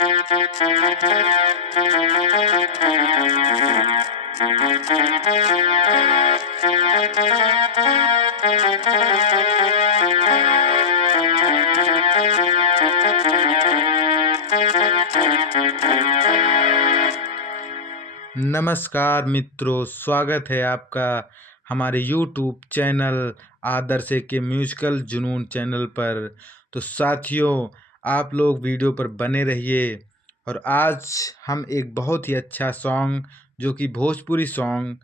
नमस्कार मित्रों, स्वागत है आपका हमारे YouTube चैनल आदर्श के म्यूजिकल जुनून चैनल पर। तो साथियों, आप लोग वीडियो पर बने रहिए। और आज हम एक बहुत ही अच्छा सॉन्ग, जो कि भोजपुरी सॉन्ग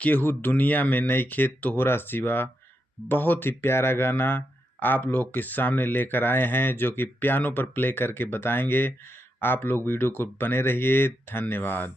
केहू दुनिया में नइखे तोहरा सिवा, बहुत ही प्यारा गाना आप लोग के सामने लेकर आए हैं, जो कि पियानो पर प्ले करके बताएंगे। आप लोग वीडियो को बने रहिए। धन्यवाद।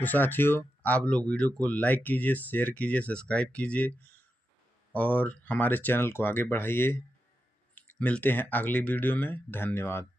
तो साथियों, आप लोग वीडियो को लाइक कीजिए, शेयर कीजिए, सब्सक्राइब कीजिए और हमारे चैनल को आगे बढ़ाइए। मिलते हैं अगली वीडियो में। धन्यवाद।